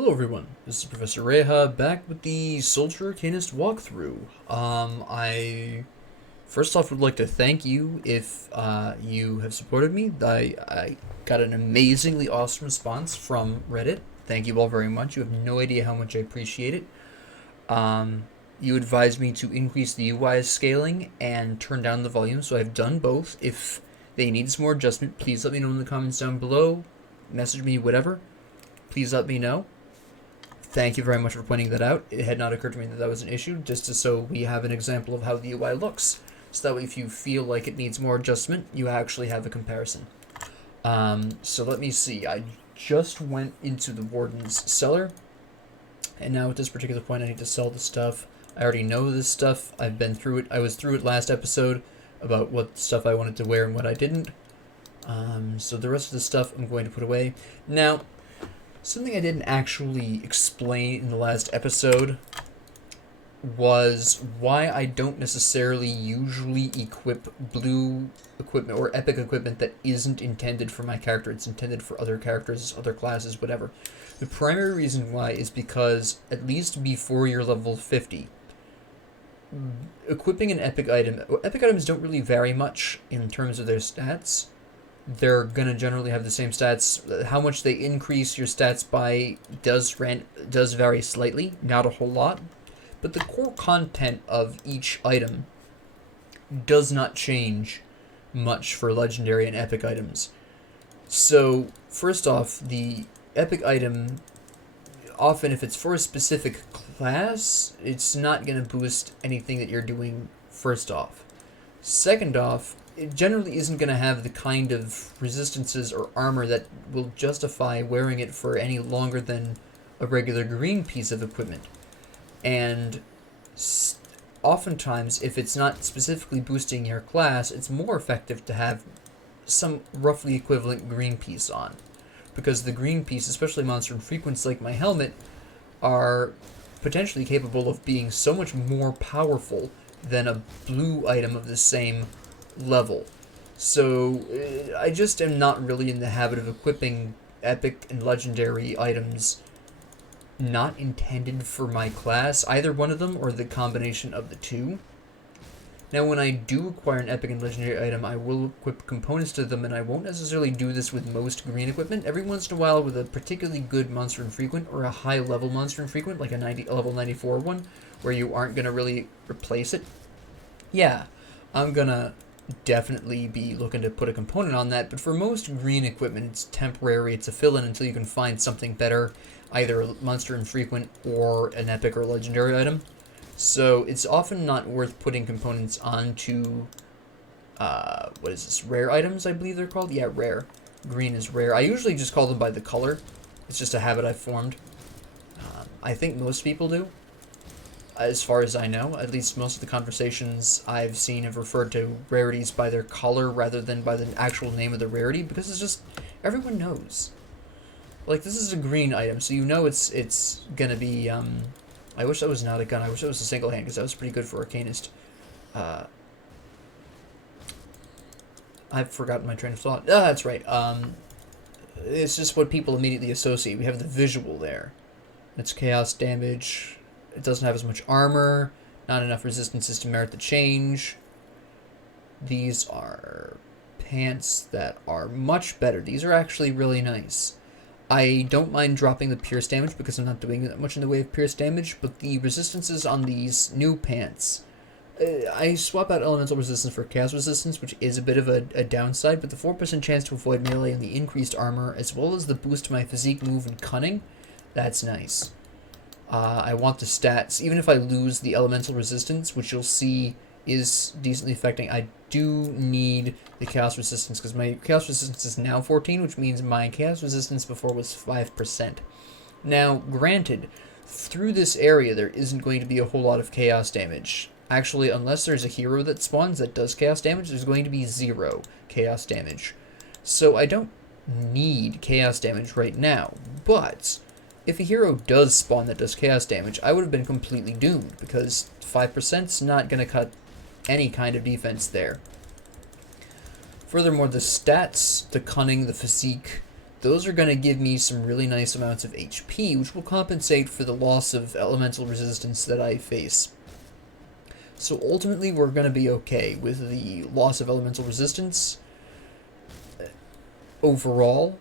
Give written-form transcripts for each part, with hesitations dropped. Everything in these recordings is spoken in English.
Hello everyone, this is Professor Reha back with the Soldier Arcanist walkthrough. I first off would like to thank you if you have supported me. I got an amazingly awesome response from Reddit. Thank you all very much. You have no idea how much I appreciate it. You advised me to increase the UI scaling and turn down the volume, so I've done both. If they need some more adjustment, please let me know in the comments down below. Message me, whatever. Please let me know. Thank you very much for pointing that out. It had not occurred to me that that was an issue, just so we have an example of how the UI looks. So that way if you feel like it needs more adjustment, you actually have a comparison. So let me see. I just went into the Warden's cellar, and now at this particular point I need to sell the stuff. I already know this stuff. I've been through it. I was through it last episode about what stuff I wanted to wear and what I didn't. So the rest of the stuff I'm going to put away. Now, something I didn't actually explain in the last episode was why I don't necessarily usually equip blue equipment or epic equipment that isn't intended for my character. It's intended for other characters, other classes, whatever. The primary reason why is because, at least before you're level 50, equipping an epic items don't really vary much in terms of their stats. They're gonna generally have the same stats. How much they increase your stats by does vary slightly, not a whole lot, but the core content of each item does not change much for legendary and epic items. So first off, the epic item, often if it's for a specific class, it's not gonna boost anything that you're doing first off. Second off, it generally isn't going to have the kind of resistances or armor that will justify wearing it for any longer than a regular green piece of equipment. And oftentimes, if it's not specifically boosting your class, it's more effective to have some roughly equivalent green piece on. Because the green piece, especially monster infrequents like my helmet, are potentially capable of being so much more powerful than a blue item of the same level. So I just am not really in the habit of equipping epic and legendary items not intended for my class, either one of them or the combination of the two. Now when I do acquire an epic and legendary item, I will equip components to them, and I won't necessarily do this with most green equipment. Every once in a while with a particularly good monster infrequent or a high level monster infrequent, like a level 94 one, where you aren't going to really replace it. Yeah, I'm gonna definitely be looking to put a component on that, but for most green equipment, it's temporary. It's a fill-in until you can find something better, either a monster infrequent or an epic or legendary item. So it's often not worth putting components onto, what is this, rare items, I believe they're called? Yeah, rare. Green is rare. I usually just call them by the color. It's just a habit I've formed. I think most people do. As far as I know, at least most of the conversations I've seen have referred to rarities by their color rather than by the actual name of the rarity, because it's just, everyone knows. Like, this is a green item, so you know it's gonna be, I wish that was not a gun, I wish that was a single hand, because that was pretty good for Arcanist. I've forgotten my train of thought. Ah, that's right, it's just what people immediately associate. We have the visual there. It's chaos damage. It doesn't have as much armor, not enough resistances to merit the change. These are pants that are much better. These are actually really nice. I don't mind dropping the pierce damage because I'm not doing that much in the way of pierce damage, but the resistances on these new pants, I swap out elemental resistance for chaos resistance, which is a bit of a downside, but the 4% chance to avoid melee and the increased armor, as well as the boost to my physique, move, and cunning, that's nice. I want the stats, even if I lose the elemental resistance, which you'll see is decently affecting. I do need the chaos resistance, because my chaos resistance is now 14, which means my chaos resistance before was 5%. Now, granted, through this area there isn't going to be a whole lot of chaos damage. Actually, unless there's a hero that spawns that does chaos damage, there's going to be 0 chaos damage. So I don't need chaos damage right now, but if a hero does spawn that does chaos damage, I would have been completely doomed, because 5%'s not going to cut any kind of defense there. Furthermore, the stats, the cunning, the physique, those are going to give me some really nice amounts of HP, which will compensate for the loss of elemental resistance that I face. So ultimately, we're going to be okay with the loss of elemental resistance. Overall,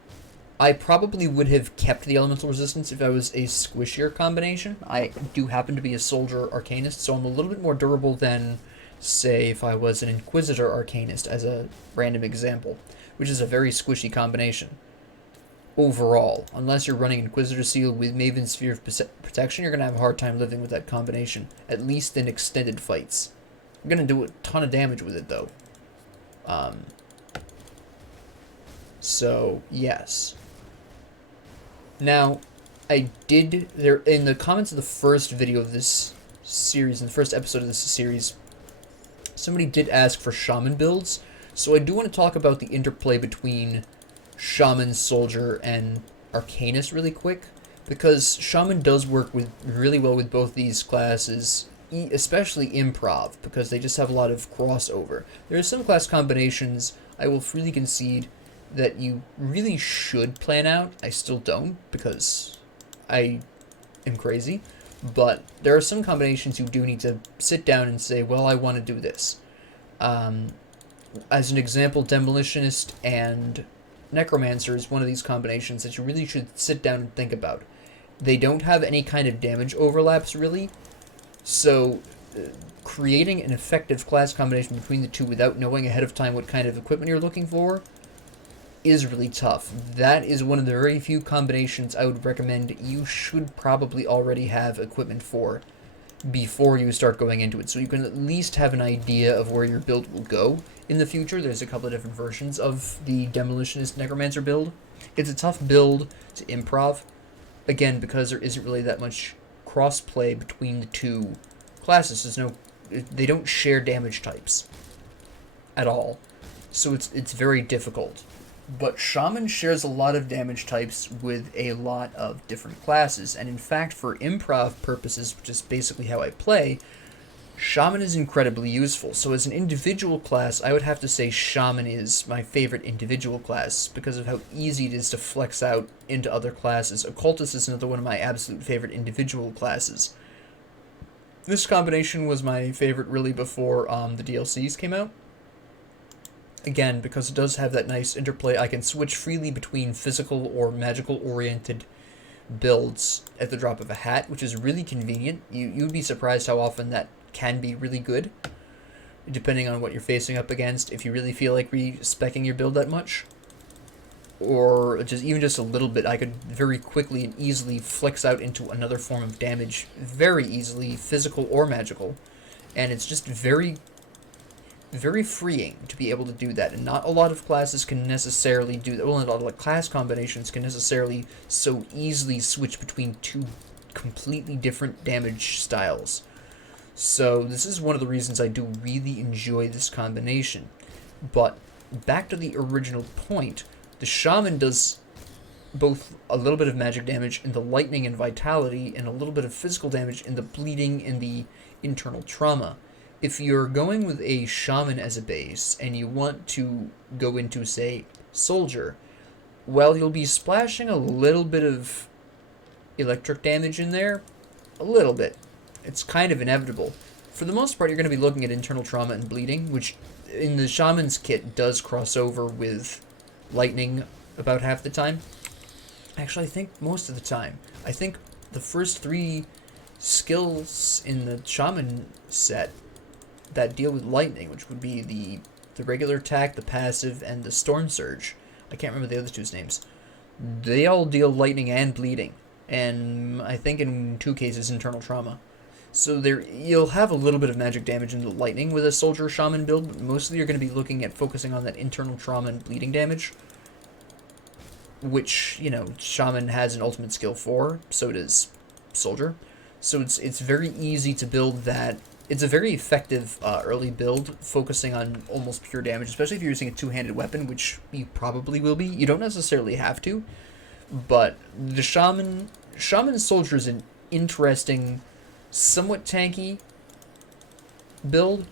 I probably would have kept the elemental resistance if I was a squishier combination. I do happen to be a soldier arcanist, so I'm a little bit more durable than, say, if I was an inquisitor arcanist, as a random example, which is a very squishy combination. Overall, unless you're running Inquisitor Seal with Maven's Sphere of Protection, you're going to have a hard time living with that combination, at least in extended fights. You're going to do a ton of damage with it, though. So, yes. Now, I did, in the comments of the first video of this series, in the first episode of this series, somebody did ask for Shaman builds, so I do want to talk about the interplay between Shaman, Soldier, and Arcanist really quick, because Shaman does work really well with both these classes, especially Improv, because they just have a lot of crossover. There are some class combinations I will freely concede that you really should plan out. I still don't, because I am crazy, but there are some combinations you do need to sit down and say, well, I want to do this. As an example, Demolitionist and Necromancer is one of these combinations that you really should sit down and think about. They don't have any kind of damage overlaps, really, so creating an effective class combination between the two without knowing ahead of time what kind of equipment you're looking for is really tough. That is one of the very few combinations I would recommend you should probably already have equipment for before you start going into it, so you can at least have an idea of where your build will go in the future. There's a couple of different versions of the Demolitionist Necromancer build. It's a tough build to improv, again, because there isn't really that much cross-play between the two classes. They don't share damage types at all, so it's very difficult. But Shaman shares a lot of damage types with a lot of different classes, and in fact, for improv purposes, which is basically how I play, Shaman is incredibly useful. So as an individual class, I would have to say Shaman is my favorite individual class because of how easy it is to flex out into other classes. Occultist is another one of my absolute favorite individual classes. This combination was my favorite really before the DLCs came out. Again, because it does have that nice interplay, I can switch freely between physical or magical-oriented builds at the drop of a hat, which is really convenient. You'd be surprised how often that can be really good, depending on what you're facing up against, if you really feel like re-speccing your build that much. Or even just a little bit, I could very quickly and easily flex out into another form of damage very easily, physical or magical, and it's just very freeing to be able to do that, and not a lot of classes can necessarily do that. Well, not a lot of class combinations can necessarily so easily switch between two completely different damage styles. So this is one of the reasons I do really enjoy this combination. But back to the original point, the Shaman does both a little bit of magic damage in the lightning and vitality, and a little bit of physical damage in the bleeding and the internal trauma. If you're going with a Shaman as a base, and you want to go into, say, Soldier, well, you'll be splashing a little bit of electric damage in there. A little bit. It's kind of inevitable. For the most part, you're going to be looking at internal trauma and bleeding, which in the Shaman's kit does cross over with lightning about half the time. Actually, I think most of the time. I think the first 3 skills in the Shaman set that deal with lightning, which would be the regular attack, the passive, and the storm surge. I can't remember the other 2's names. They all deal lightning and bleeding, and I think in 2 cases internal trauma. So you'll have a little bit of magic damage in the lightning with a Soldier Shaman build, but mostly you're going to be looking at focusing on that internal trauma and bleeding damage, which, Shaman has an ultimate skill for, so does Soldier. So it's very easy to build that. It's a very effective early build, focusing on almost pure damage, especially if you're using a two-handed weapon, which you probably will be. You don't necessarily have to, but the Shaman Soldier is an interesting, somewhat tanky build.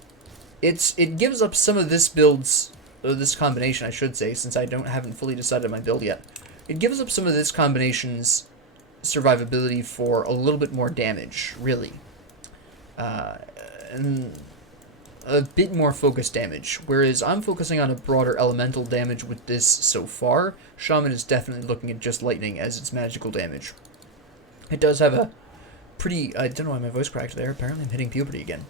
It gives up some of this combination, I should say, since I haven't fully decided my build yet. it gives up some of this combination's survivability for a little bit more damage, really. And a bit more focused damage, whereas I'm focusing on a broader elemental damage with this so far. Shaman is definitely looking at just lightning as its magical damage. It does have a pretty... I don't know why my voice cracked there. Apparently I'm hitting puberty again.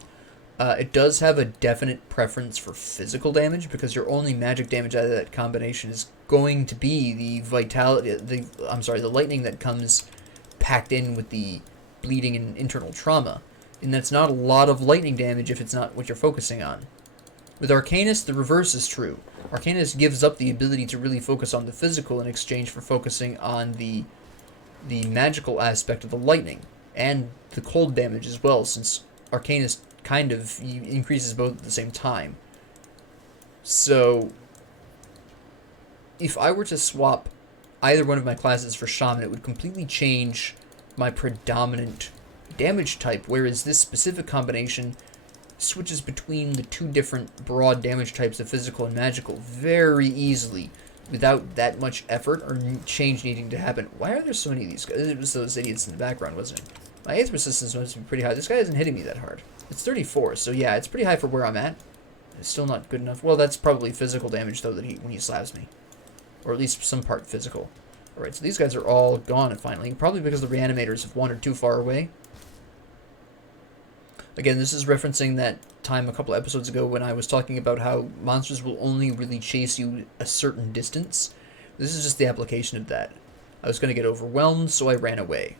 It does have a definite preference for physical damage, because your only magic damage out of that combination is going to be the vitality... the lightning that comes packed in with the bleeding and internal trauma. And that's not a lot of lightning damage if it's not what you're focusing on. With Arcanist, the reverse is true. Arcanist gives up the ability to really focus on the physical in exchange for focusing on the magical aspect of the lightning, and the cold damage as well, since Arcanist kind of increases both at the same time. So, if I were to swap either one of my classes for Shaman, it would completely change my predominant damage type, whereas this specific combination switches between the two different broad damage types of physical and magical very easily without that much effort or change needing to happen. Why are there so many of these guys? It was those idiots in the background, wasn't it? My eighth resistance must be pretty high. This guy isn't hitting me that hard. It's 34, so yeah, it's pretty high for where I'm at. It's still not good enough. Well, that's probably physical damage, though, that when he slabs me. Or at least some part physical. Alright, so these guys are all gone finally, probably because the reanimators have wandered too far away. Again, this is referencing that time a couple episodes ago when I was talking about how monsters will only really chase you a certain distance. This is just the application of that. I was going to get overwhelmed, so I ran away.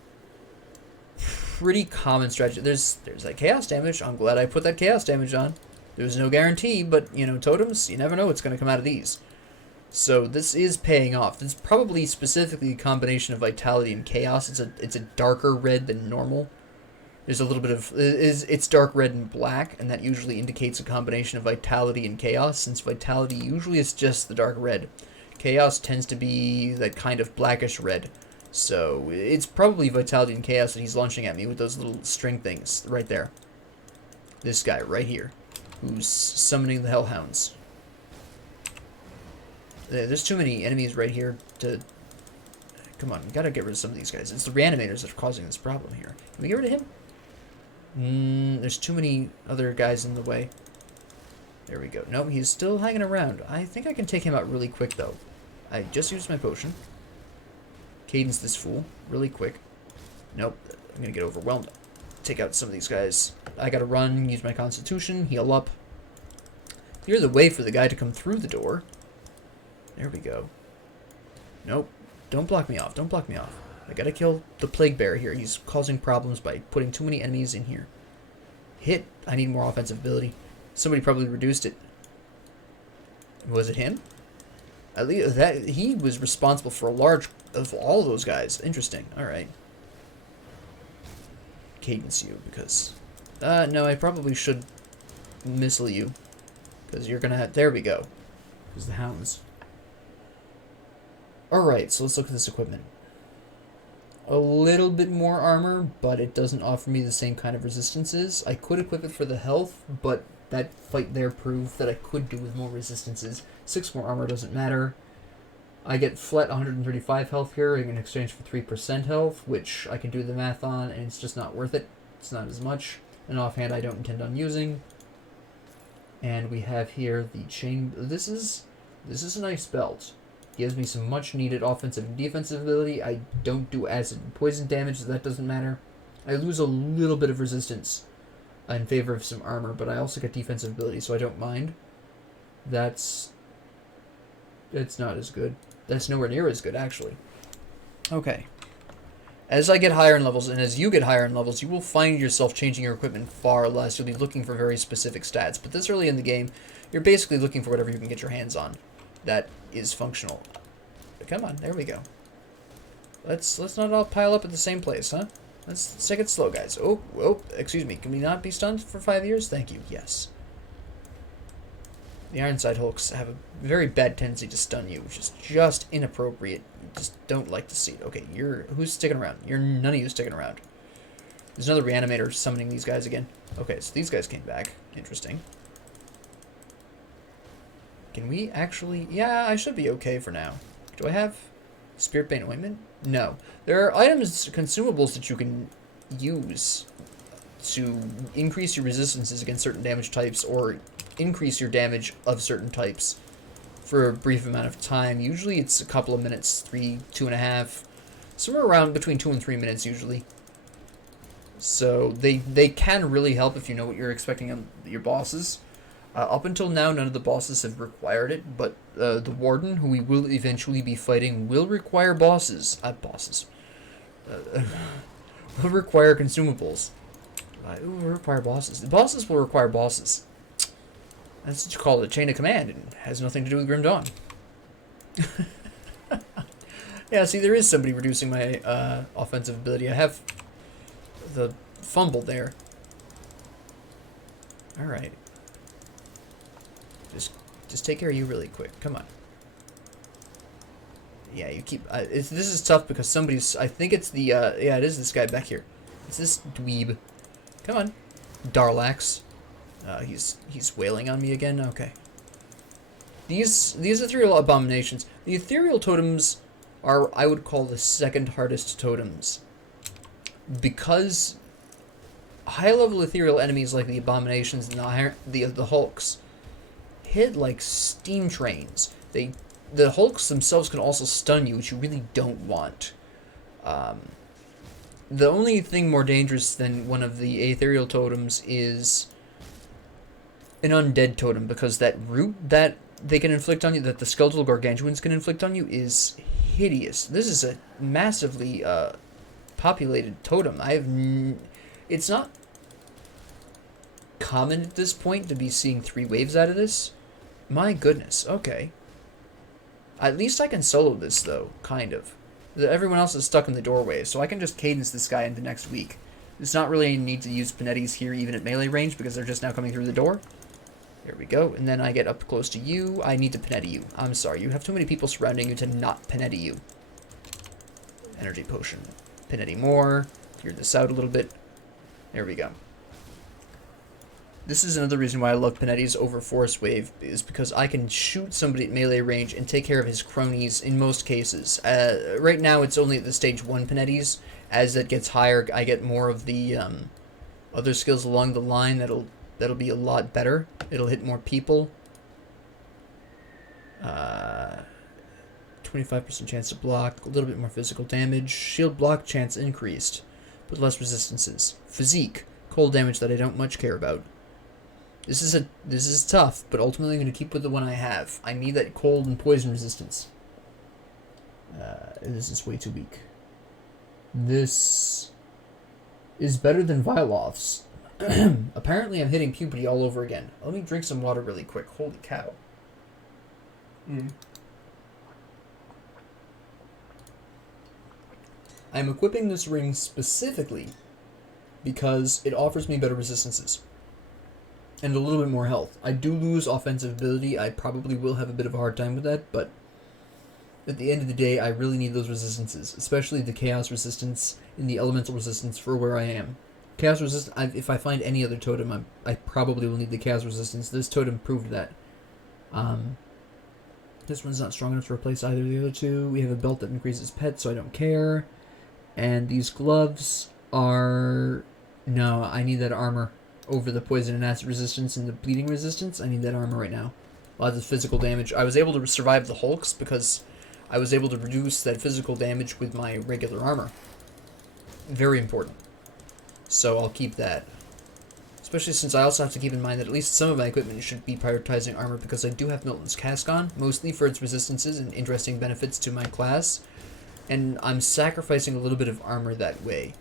Pretty common strategy. There's that chaos damage. I'm glad I put that chaos damage on. There's no guarantee, but, you know, totems, you never know what's going to come out of these. So this is paying off. It's probably specifically a combination of vitality and chaos. It's a darker red than normal. There's a little bit of... It's dark red and black, and that usually indicates a combination of vitality and chaos, since vitality usually is just the dark red. Chaos tends to be that kind of blackish red. So it's probably vitality and chaos that he's launching at me with those little string things right there. This guy right here, who's summoning the Hellhounds. There's too many enemies right here to... Come on, we gotta get rid of some of these guys. It's the reanimators that are causing this problem here. Can we get rid of him? There's too many other guys in the way. There we go. No, he's still hanging around. I think I can take him out really quick, though. I just used my potion. Cadence this fool really quick. Nope, I'm gonna get overwhelmed. Take out some of these guys. I gotta run, use my constitution, heal up. Clear the way for the guy to come through the door. There we go. Nope, don't block me off, don't block me off. I gotta kill the plague bear here. He's causing problems by putting too many enemies in here. Hit. I need more offensive ability. Somebody probably reduced it. Was it him? At least that he was responsible for a large of all those guys. Interesting. All right. Cadence you because no, I probably should missile you because you're gonna have. There we go. Because the hounds. All right. So let's look at this equipment. A little bit more armor, but it doesn't offer me the same kind of resistances. I could equip it for the health, but that fight there proved that I could do with more resistances. 6 more armor doesn't matter. I get flat 135 health here in exchange for 3% health, which I can do the math on, and it's just not worth it. It's not as much. And offhand, I don't intend on using. And we have here the chain. This is a nice belt. Gives me some much needed offensive and defensive ability. I don't do acid and poison damage, so that doesn't matter. I lose a little bit of resistance in favor of some armor, but I also get defensive ability, so I don't mind. That's not as good. That's nowhere near as good, actually. Okay. As I get higher in levels, and as you get higher in levels, you will find yourself changing your equipment far less. You'll be looking for very specific stats. But this early in the game, you're basically looking for whatever you can get your hands on that is functional. Come on, there we go. Let's not all pile up at the same place, huh? Let's take it slow, guys. Oh, excuse me. Can we not be stunned for 5 years? Thank you. Yes. The Ironside Hulks have a very bad tendency to stun you, which is just inappropriate. You just don't like to see it. Okay, who's sticking around? None of you sticking around. There's another reanimator summoning these guys again. Okay, so these guys came back. Interesting. Can we actually... Yeah, I should be okay for now. Do I have... Spirit Bane Ointment? No. There are items, consumables that you can use to increase your resistances against certain damage types or increase your damage of certain types for a brief amount of time. Usually it's a couple of minutes, 3, 2.5, somewhere around between 2 and 3 minutes usually. So they can really help if you know what you're expecting of your bosses. Up until now, none of the bosses have required it, but the Warden, who we will eventually be fighting, will require bosses. Will require consumables. Will require bosses. The bosses will require bosses. That's what you call it, a chain of command, and has nothing to do with Grim Dawn. Yeah, see, there is somebody reducing my offensive ability. I have the fumble there. Alright. Just take care of you really quick. Come on. Yeah, you keep... this is tough because somebody's... I think it's the... yeah, it is this guy back here. It's this dweeb. Come on. Darlax. He's wailing on me again? Okay. These ethereal abominations. The ethereal totems are, I would call, the second hardest totems. Because high-level ethereal enemies like the abominations and the hulks hit like steam trains. The hulks themselves can also stun you, which you really don't want. The only thing more dangerous than one of the ethereal totems is an undead totem, because that root that they can inflict on you, that the skeletal gargantuans can inflict on you, is hideous. This is a massively populated totem. It's not common at this point to be seeing 3 waves out of this. My goodness, okay. At least I can solo this, though, kind of. Everyone else is stuck in the doorway, so I can just cadence this guy into next week. It's not really any need to use Panettis here, even at melee range, because they're just now coming through the door. There we go, and then I get up close to you. I need to Panetti you. I'm sorry, you have too many people surrounding you to not Panetti you. Energy potion. Panetti more. Clear this out a little bit. There we go. This is another reason why I love Panetti's over Force Wave, is because I can shoot somebody at melee range and take care of his cronies in most cases. Right now it's only at the stage 1 Panetti's. As it gets higher, I get more of the other skills along the line that'll be a lot better. It'll hit more people. 25% chance to block, a little bit more physical damage. Shield block chance increased, but less resistances. Physique, cold damage that I don't much care about. This is tough, but ultimately I'm going to keep with the one I have. I need that cold and poison resistance. This is way too weak. This is better than Vylov's. Apparently I'm hitting puberty all over again. Let me drink some water really quick. Holy cow. I'm equipping this ring specifically because it offers me better resistances and a little bit more health. I do lose offensive ability. I probably will have a bit of a hard time with that, but at the end of the day, I really need those resistances, especially the chaos resistance and the elemental resistance for where I am. Chaos resistance, if I find any other totem, I probably will need the chaos resistance. This totem proved that. This one's not strong enough to replace either of the other two. We have a belt that increases pet, so I don't care. And these gloves are... No, I need that armor over the poison and acid resistance and the bleeding resistance. I need that armor right now. Lots of physical damage. I was able to survive the hulks because I was able to reduce that physical damage with my regular armor. Very important. So I'll keep that. Especially since I also have to keep in mind that at least some of my equipment should be prioritizing armor, because I do have Milton's Cask on, mostly for its resistances and interesting benefits to my class. And I'm sacrificing a little bit of armor that way.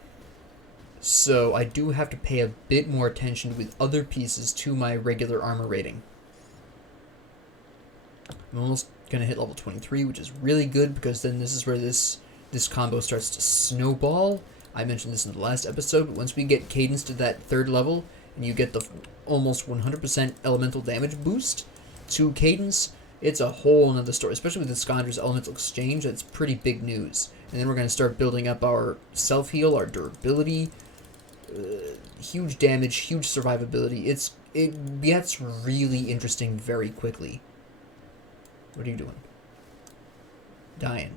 So I do have to pay a bit more attention with other pieces to my regular armor rating. I'm almost going to hit level 23, which is really good, because then this is where this combo starts to snowball. I mentioned this in the last episode, but once we get cadence to that 3rd level, and you get the almost 100% elemental damage boost to cadence, it's a whole nother story, especially with the Scondra's Elemental Exchange. That's pretty big news. And then we're going to start building up our self-heal, our durability, huge damage, huge survivability. It gets really interesting very quickly. What are you doing? Dying.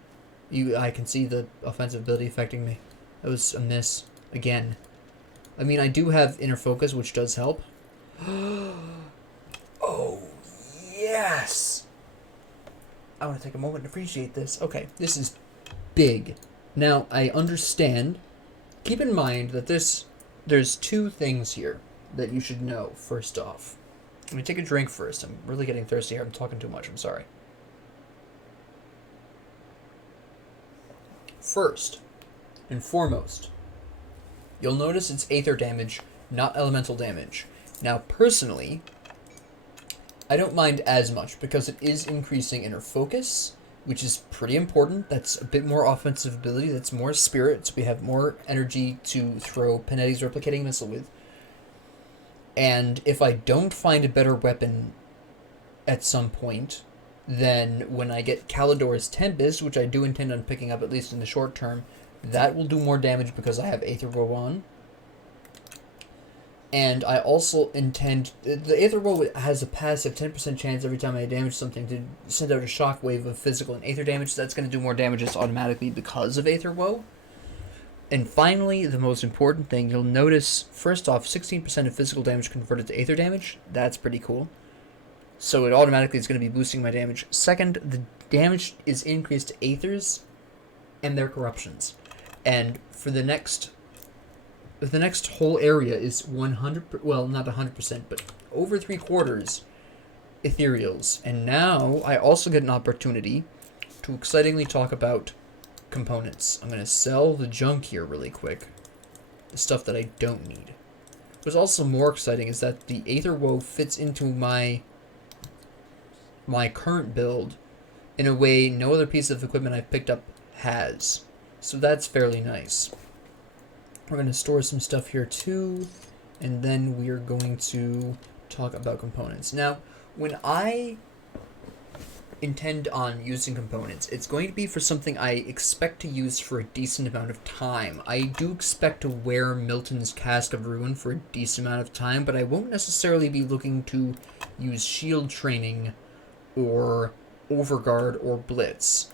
I can see the offensive ability affecting me. That was a miss. Again. I mean, I do have inner focus, which does help. Oh, yes! I want to take a moment to appreciate this. Okay, this is big. Now, I understand. Keep in mind that there's two things here that you should know, first off. Let me take a drink first. I'm really getting thirsty here. I'm talking too much. I'm sorry. First and foremost, you'll notice it's aether damage, not elemental damage. Now, personally, I don't mind as much because it is increasing inner focus, which is pretty important. That's a bit more offensive ability. That's more spirit, so we have more energy to throw Panetti's replicating missile with. And if I don't find a better weapon at some point, then when I get Kalidor's Tempest, which I do intend on picking up at least in the short term, that will do more damage because I have Aether Bow on. And I also intend... The Aether Bow has a passive 10% chance every time I damage something to send out a shockwave of physical and Aether damage. So that's going to do more damage just automatically because of Aether Bow. And finally, the most important thing, you'll notice, first off, 16% of physical damage converted to Aether damage. That's pretty cool. So it automatically is going to be boosting my damage. Second, the damage is increased to Aethers and their corruptions. And for the next whole area is 100, well, not 100%, but over 3/4 ethereals. And now I also get an opportunity to excitingly talk about components. I'm going to sell the junk here really quick. The stuff that I don't need. What's also more exciting is that the Aether Woe fits into my current build in a way no other piece of equipment I've picked up has. So that's fairly nice. We're going to store some stuff here too, and then we are going to talk about components. Now, when I intend on using components, it's going to be for something I expect to use for a decent amount of time. I do expect to wear Milton's Cask of Ruin for a decent amount of time, but I won't necessarily be looking to use shield training or overguard or blitz.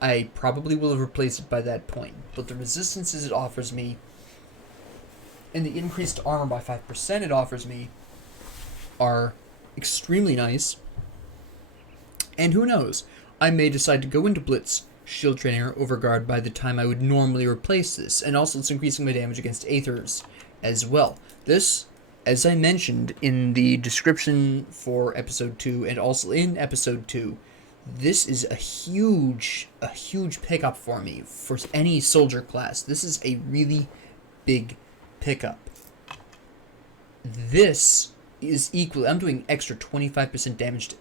I probably will replace it by that point, but the resistances it offers me and the increased armor by 5% it offers me are extremely nice. And who knows, I may decide to go into blitz, shield training, or overguard by the time I would normally replace this, and also it's increasing my damage against Aethers as well. This, as I mentioned in the description for episode 2 and also in episode 2, this is a huge pickup for me for any soldier class. This is a really big pickup. This is equal. I'm doing extra 25% damage to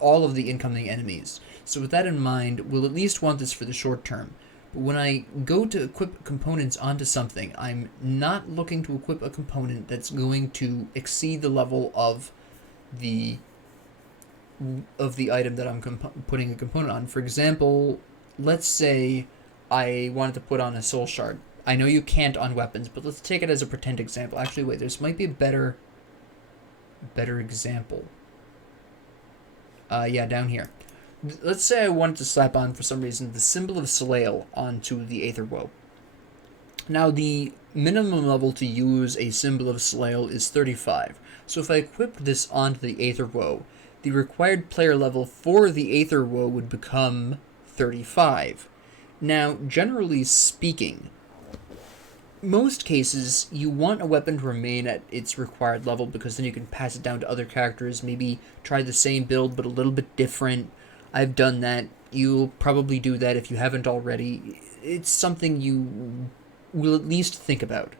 all of the incoming enemies. So with that in mind, we'll at least want this for the short term. But when I go to equip components onto something, I'm not looking to equip a component that's going to exceed the level of the item that I'm putting a component on. For example, let's say I wanted to put on a soul shard. I know you can't on weapons, but let's take it as a pretend example. Actually, wait, this might be a better example. Yeah, down here. Let's say I wanted to slap on, for some reason, the symbol of Soleil onto the Aether Woe. Now, the minimum level to use a symbol of Soleil is 35. So if I equipped this onto the Aether Woe, the required player level for the Aether Woe would become 35. Now, generally speaking, most cases, you want a weapon to remain at its required level because then you can pass it down to other characters, maybe try the same build but a little bit different. I've done that. You'll probably do that if you haven't already. It's something you will at least think about.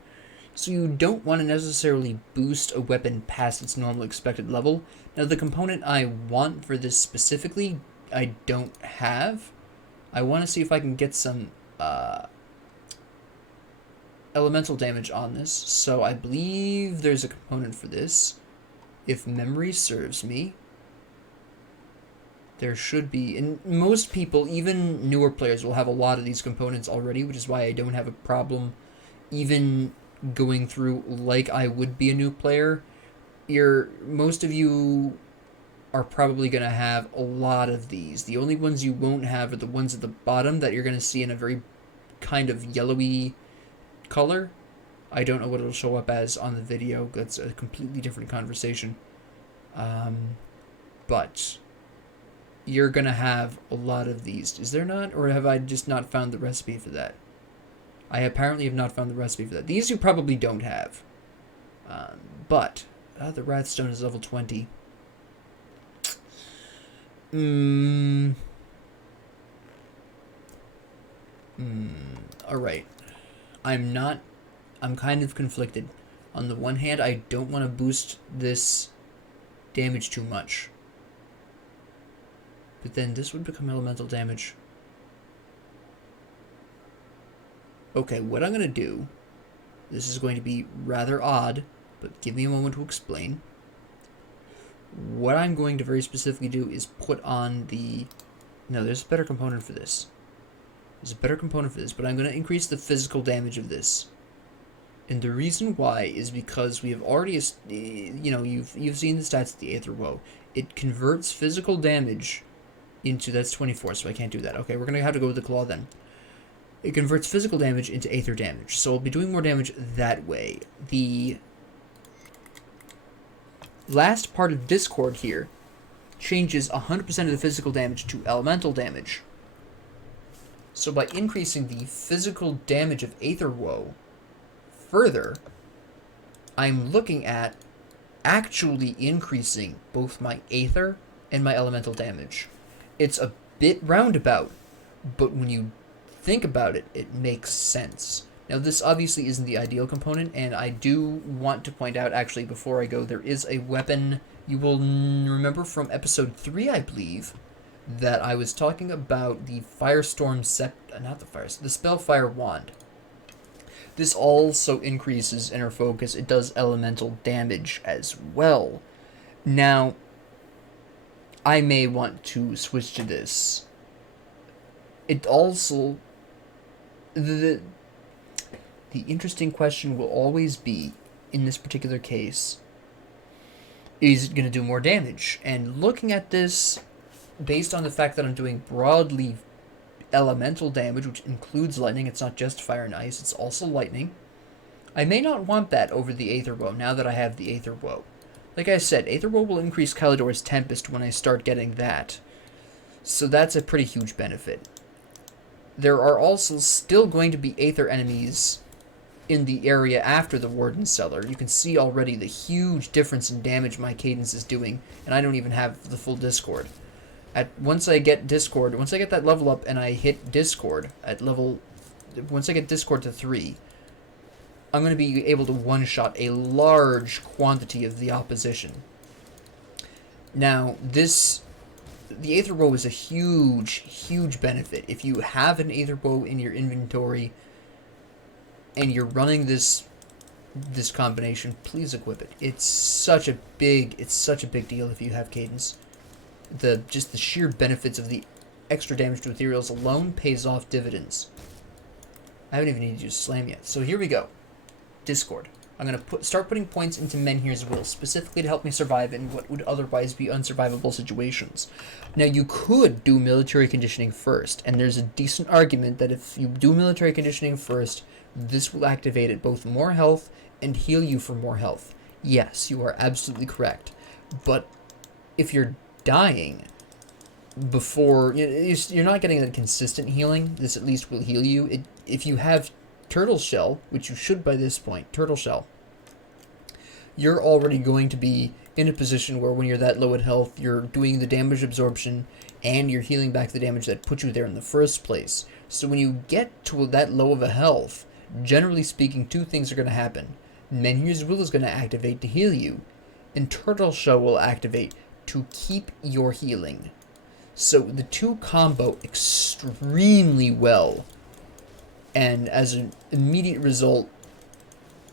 So you don't want to necessarily boost a weapon past its normal expected level. Now the component I want for this specifically, I don't have. I want to see if I can get some elemental damage on this, so I believe there's a component for this. If memory serves me, there should be, and most people, even newer players, will have a lot of these components already, which is why I don't have a problem even going through like I would be a new player. Most of you are probably going to have a lot of these. The only ones you won't have are the ones at the bottom that you're going to see in a very kind of yellowy color. I don't know what it'll show up as on the video. That's a completely different conversation. But you're going to have a lot of these. Is there not? Or have I just not found the recipe for that? I apparently have not found the recipe for that. These you probably don't have. But the Wrathstone is level 20. Alright. I'm kind of conflicted. On the one hand, I don't want to boost this damage too much. But then this would become elemental damage. Okay, what I'm going to do, this is going to be rather odd, but give me a moment to explain. What I'm going to very specifically do is put on the... No, there's a better component for this. There's a better component for this, but I'm going to increase the physical damage of this. And the reason why is because we have already... You know, you've seen the stats of the Aether Woe. It converts physical damage into... That's 24, so I can't do that. Okay, we're going to have to go with the Claw then. It converts physical damage into Aether damage, so I'll be doing more damage that way. The last part of Discord here changes 100% of the physical damage to elemental damage. So by increasing the physical damage of Aether Woe further, I'm looking at actually increasing both my Aether and my elemental damage. It's a bit roundabout, but when you think about it, it makes sense. Now, this obviously isn't the ideal component, and I do want to point out, actually, before I go, there is a weapon. You will remember from episode 3, I believe, that I was talking about the Firestorm the Spellfire Wand. This also increases inner focus. It does elemental damage as well. Now, I may want to switch to this. It also... The interesting question will always be, in this particular case, is it going to do more damage? And looking at this, based on the fact that I'm doing broadly elemental damage, which includes lightning, it's not just fire and ice, it's also lightning, I may not want that over the Aether Woe, now that I have the Aether Woe. Like I said, Aether Woe will increase Kalidor's Tempest when I start getting that. So that's a pretty huge benefit. There are also still going to be Aether enemies in the area after the Warden Cellar. You can see already the huge difference in damage my Cadence is doing, and I don't even have the full Discord. Once I get that level up and I hit Discord once I get Discord to 3, I'm going to be able to one-shot a large quantity of the opposition. Now, the Aether Bow is a huge, huge benefit. If you have an Aether Bow in your inventory and you're running this combination, please equip it. It's such a big deal if you have Cadence. Just the sheer benefits of the extra damage to ethereals alone pays off dividends. I haven't even needed to use Slam yet. So here we go. Discord. I'm going to start putting points into Menhir's Will, specifically to help me survive in what would otherwise be unsurvivable situations. Now, you could do military conditioning first, and there's a decent argument that if you do military conditioning first, this will activate at both more health and heal you for more health. Yes, you are absolutely correct. But if you're dying before... You're not getting that consistent healing. This at least will heal you. If you have Turtle Shell, which you should by this point, Turtle Shell, you're already going to be in a position where when you're that low at health, you're doing the damage absorption and you're healing back the damage that put you there in the first place. So when you get to that low of a health, generally speaking, two things are going to happen. Menhir's Will is going to activate to heal you, and Turtle Shell will activate to keep your healing. So the two combo extremely well. And as an immediate result,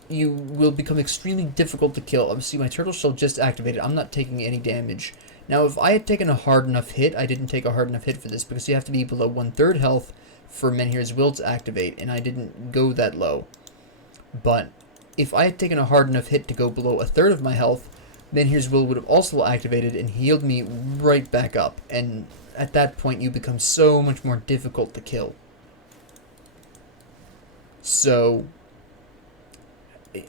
you will become extremely difficult to kill. See, my Turtle Shell just activated. I'm not taking any damage. Now, if I had taken a hard enough hit, I didn't take a hard enough hit for this, because you have to be below 1/3 health for Menhir's Will to activate, and I didn't go that low. But if I had taken a hard enough hit to go below 1/3 of my health, Menhir's Will would have also activated and healed me right back up, and at that point you become so much more difficult to kill. So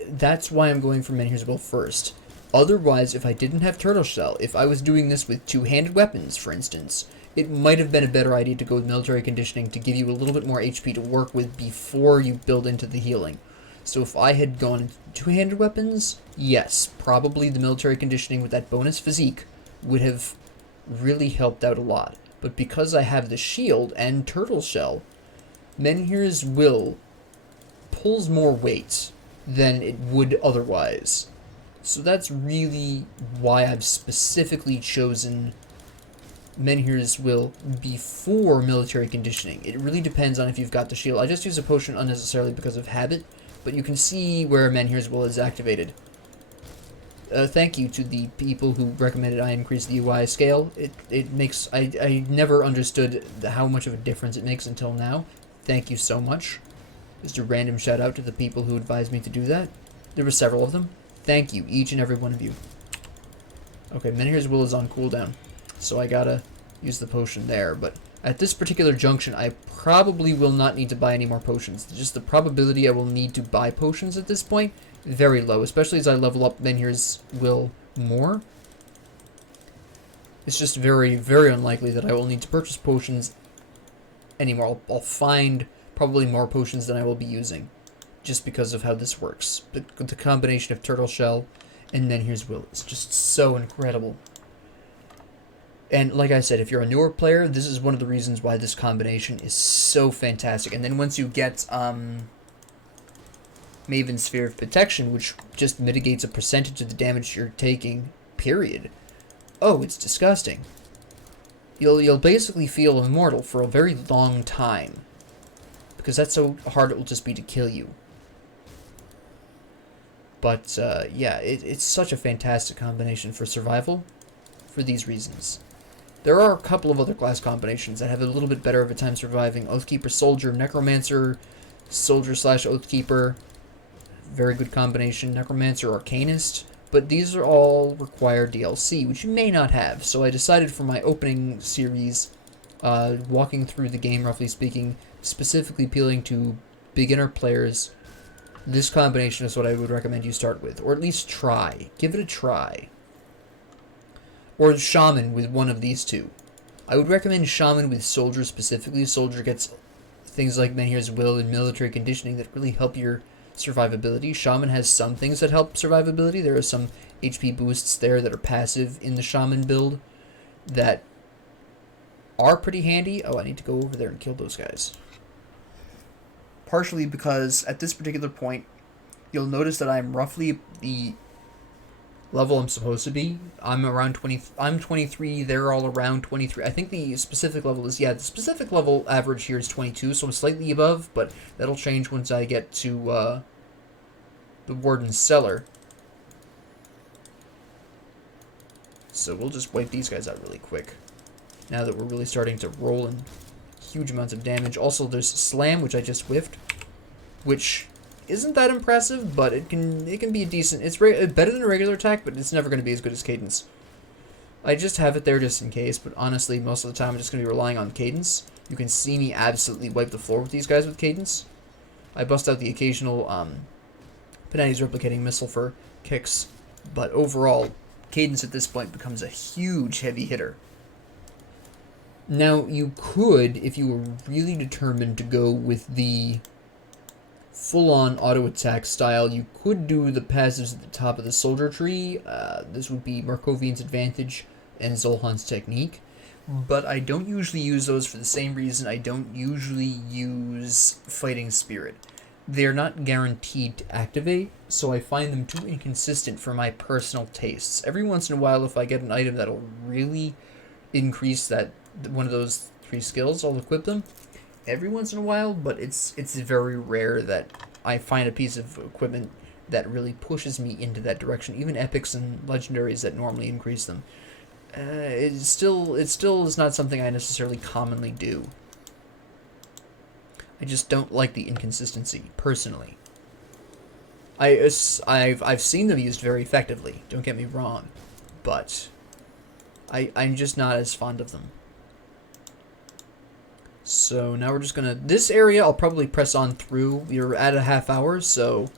that's why I'm going for Menhir's Will first. Otherwise, if I didn't have Turtle Shell, if I was doing this with two-handed weapons, for instance, it might have been a better idea to go with military conditioning to give you a little bit more HP to work with before you build into the healing. So if I had gone into two-handed weapons, yes, probably the military conditioning with that bonus physique would have really helped out a lot. But because I have the shield and Turtle Shell, Menhir's Will pulls more weight than it would otherwise. So that's really why I've specifically chosen Menhir's Will before military conditioning. It really depends on if you've got the shield. I just use a potion unnecessarily because of habit, but you can see where Menhir's Will is activated. Thank you to the people who recommended I increase the UI scale. It makes... I never understood how much of a difference it makes until now. Thank you so much. Just a random shout out to the people who advised me to do that. There were several of them. Thank you, each and every one of you. Okay, Menhir's Will is on cooldown, so I gotta use the potion there, but at this particular junction, I probably will not need to buy any more potions. Just the probability I will need to buy potions at this point, very low, especially as I level up Menhir's Will more. It's just very, very unlikely that I will need to purchase potions anymore. I'll find probably more potions than I will be using, just because of how this works. The combination of Turtle Shell and Menhir's Will is just so incredible. And like I said, if you're a newer player, this is one of the reasons why this combination is so fantastic. And then once you get Maven's Sphere of Protection, which just mitigates a percentage of the damage you're taking, period. Oh, it's disgusting. You'll basically feel immortal for a very long time, because that's how hard it will just be to kill you. But yeah, it's such a fantastic combination for survival for these reasons. There are a couple of other class combinations that have a little bit better of a time surviving. Oathkeeper, Soldier, Necromancer, Soldier/Oathkeeper. Very good combination. Necromancer, Arcanist. But these are all require DLC, which you may not have. So I decided for my opening series, walking through the game, roughly speaking, specifically appealing to beginner players, this combination is what I would recommend you start with. Or at least try. Give it a try. Or Shaman with one of these two. I would recommend Shaman with Soldier specifically. Soldier gets things like Menhir's Will and military conditioning that really help your survivability. Shaman has some things that help survivability. There are some HP boosts there that are passive in the Shaman build that are pretty handy. Oh, I need to go over there and kill those guys. Partially because at this particular point, you'll notice that I'm roughly the level I'm supposed to be. I'm around 20. I'm 23. They're all around 23. I think the specific level is, yeah, the specific level average here is 22, so I'm slightly above, but that'll change once I get to the Warden's cellar. So we'll just wipe these guys out really quick, now that we're really starting to roll in huge amounts of damage. Also, there's Slam, which I just whiffed, which isn't that impressive, but it can be a decent. It's better than a regular attack, but it's never going to be as good as Cadence. I just have it there just in case, but honestly, most of the time I'm just going to be relying on Cadence. You can see me absolutely wipe the floor with these guys with Cadence. I bust out the occasional Panetti's Replicating Missile for kicks, but overall, Cadence at this point becomes a huge heavy hitter. Now, you could, if you were really determined to go with the full-on auto-attack style, you could do the passives at the top of the soldier tree. This would be Markovian's Advantage and Zolhan's Technique. But I don't usually use those for the same reason I don't usually use Fighting Spirit. They're not guaranteed to activate, so I find them too inconsistent for my personal tastes. Every once in a while, if I get an item that'll really increase that one of those three skills, I'll equip them every once in a while, but it's very rare that I find a piece of equipment that really pushes me into that direction. Even epics and legendaries that normally increase them, it still is not something I necessarily commonly do. I just don't like the inconsistency, personally. I've seen them used very effectively. Don't get me wrong, but I'm just not as fond of them. So now we're just gonna, this area I'll probably press on through. We're at a half hour, so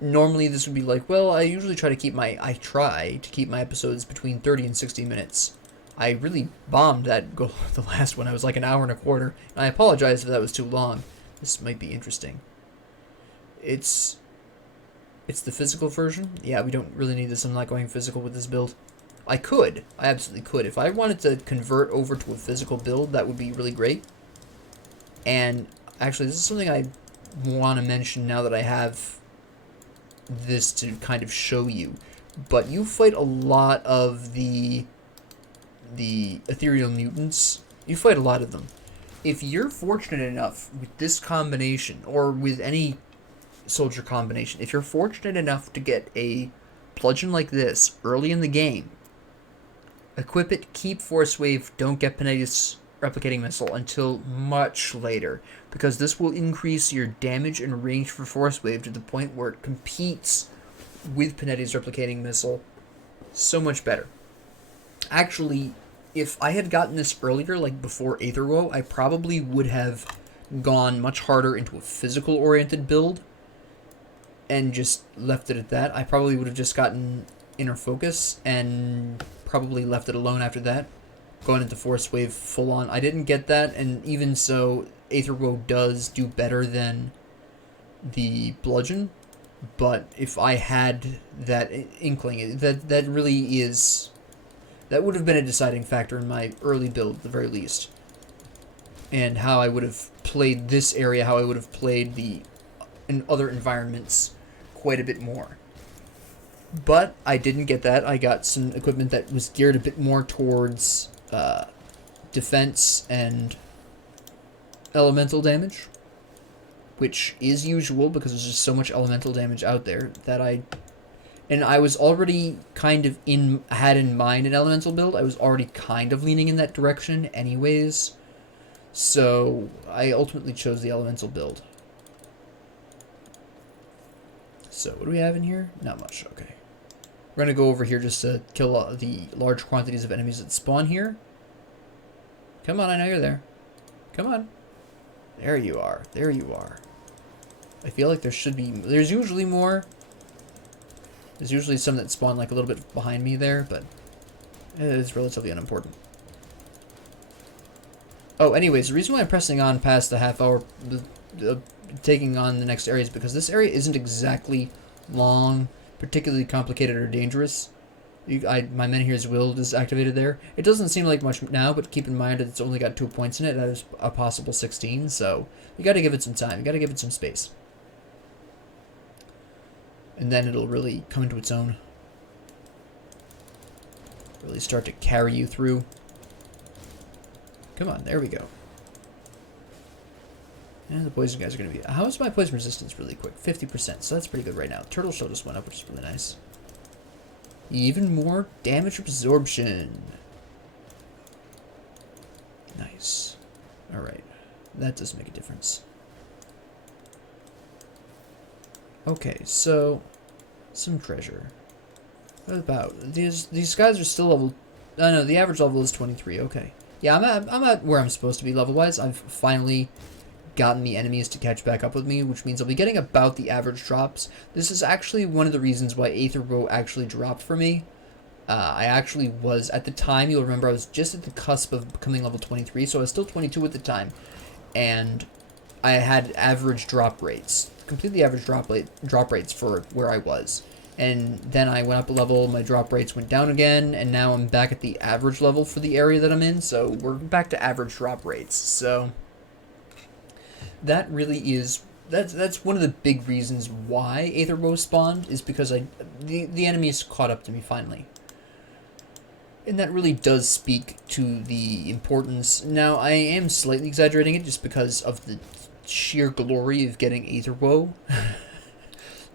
normally this would be like, well, I usually try to keep my episodes between 30 and 60 minutes. I really bombed that goal the last one. I was like an hour and a quarter, and I apologize if that was too long. This might be interesting. It's the physical version. Yeah, we don't really need this. I'm not going physical with this build. I absolutely could. If I wanted to convert over to a physical build, that would be really great. And actually, this is something I want to mention now that I have this to kind of show you. But you fight a lot of the ethereal mutants. You fight a lot of them. If you're fortunate enough with this combination, or with any soldier combination, if you're fortunate enough to get a bludgeon like this early in the game, equip it, keep Force Wave, don't get Panettius Replicating Missile until much later, because this will increase your damage and range for Force Wave to the point where it competes with Panettius Replicating Missile so much better. Actually, if I had gotten this earlier, like before Aether Woe, I probably would have gone much harder into a physical-oriented build and just left it at that. I probably would have just gotten Inner Focus and probably left it alone after that, going into Force Wave full on. I didn't get that, and even so, Aether Woe does do better than the Bludgeon, but if I had that inkling, that really is, that would have been a deciding factor in my early build at the very least, and how I would have played this area, how I would have played in other environments quite a bit more. But I didn't get that. I got some equipment that was geared a bit more towards defense and elemental damage, which is usual because there's just so much elemental damage out there that I was already kind of had in mind an elemental build. I was already kind of leaning in that direction anyways, so I ultimately chose the elemental build. So what do we have in here? Not much. Okay. We're going to go over here just to kill the large quantities of enemies that spawn here. Come on, I know you're there. Come on. There you are. There you are. I feel like there's usually more. There's usually some that spawn like a little bit behind me there, but it is relatively unimportant. Oh, anyways, the reason why I'm pressing on past the half hour, taking on the next area, is because this area isn't exactly long, particularly complicated or dangerous. My Menhir's Will is activated there. It doesn't seem like much now, but keep in mind that it's only got 2 points in it. That is a possible 16, so you got to give it some time. You got to give it some space. And then it'll really come into its own. Really start to carry you through. Come on, there we go. And the poison guys are going to be... How is my poison resistance really quick? 50%, so that's pretty good right now. Turtle Shell just went up, which is really nice. Even more damage absorption. Nice. Alright. That does make a difference. Okay, so... some treasure. What about... These guys are still level... Oh no, the average level is 23, okay. Yeah, I'm at where I'm supposed to be level-wise. I've finally gotten the enemies to catch back up with me, which means I'll be getting about the average drops. This is actually one of the reasons why Aether Woe actually dropped for me. I actually was, at the time, you'll remember, I was just at the cusp of becoming level 23, so I was still 22 at the time, and I had average drop rates, completely average drop rates for where I was. And then I went up a level, my drop rates went down again, and now I'm back at the average level for the area that I'm in, so we're back to average drop rates. So that really is, that's one of the big reasons why Aether Woe spawned, is because the enemies caught up to me finally. And that really does speak to the importance. Now, I am slightly exaggerating it just because of the sheer glory of getting Aether Woe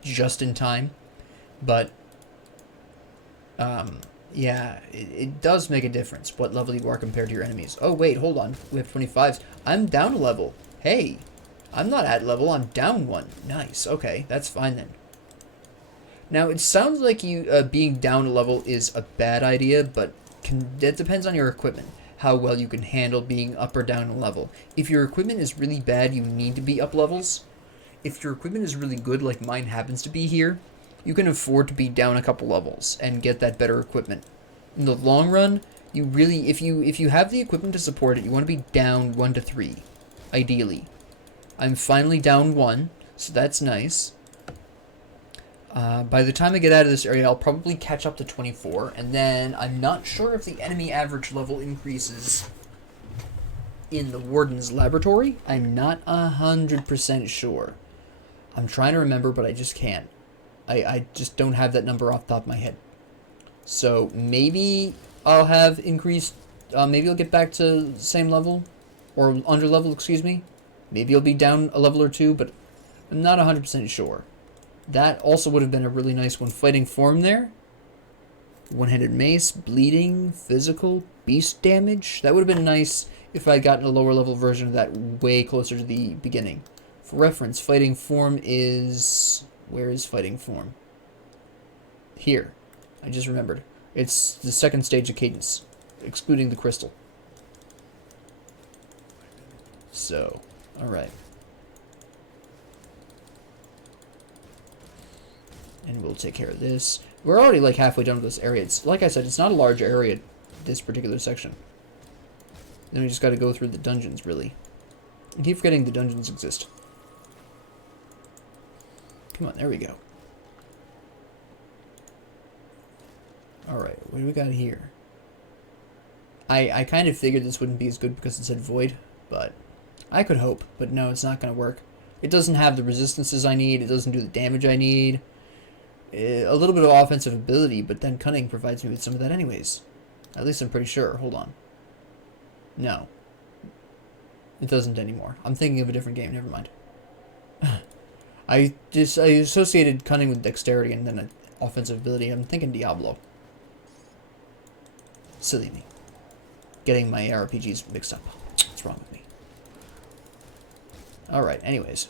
just in time. But, yeah, it does make a difference what level you are compared to your enemies. Oh, wait, hold on. We have 25s. I'm down a level. Hey, I'm not at level. I'm down one. Nice. Okay, that's fine then. Now, it sounds like you being down a level is a bad idea, but that depends on your equipment, how well you can handle being up or down a level. If your equipment is really bad, you need to be up levels. If your equipment is really good, like mine happens to be here, you can afford to be down a couple levels and get that better equipment. In the long run, you really, if you have the equipment to support it, you want to be down 1 to 3, ideally. I'm finally down 1, so that's nice. By the time I get out of this area, I'll probably catch up to 24, and then I'm not sure if the enemy average level increases in the Warden's laboratory. I'm not 100% sure. I'm trying to remember, but I just can't. I just don't have that number off the top of my head. So maybe I'll have increased, maybe I'll get back to the same level, or under level, excuse me. Maybe I'll be down a level or 2, but I'm not 100% sure. That also would have been a really nice one. Fighting form there. One-handed mace, bleeding, physical, beast damage. That would have been nice if I had gotten a lower level version of that way closer to the beginning. For reference, fighting form is... Where is fighting form? Here. I just remembered. It's the second stage of cadence, excluding the crystal. So, alright. And we'll take care of this. We're already like halfway done with this area. It's, like I said, it's not a large area, this particular section. Then we just got to go through the dungeons, really. I keep forgetting the dungeons exist. Come on, there we go. Alright, what do we got here? I kind of figured this wouldn't be as good because it said void, but I could hope. But no, it's not going to work. It doesn't have the resistances I need. It doesn't do the damage I need. A little bit of offensive ability, but then cunning provides me with some of that anyways. At least I'm pretty sure. Hold on. No. It doesn't anymore. I'm thinking of a different game. Never mind. I associated cunning with dexterity and then offensive ability. I'm thinking Diablo. Silly me. Getting my RPGs mixed up. What's wrong with me? Alright, anyways.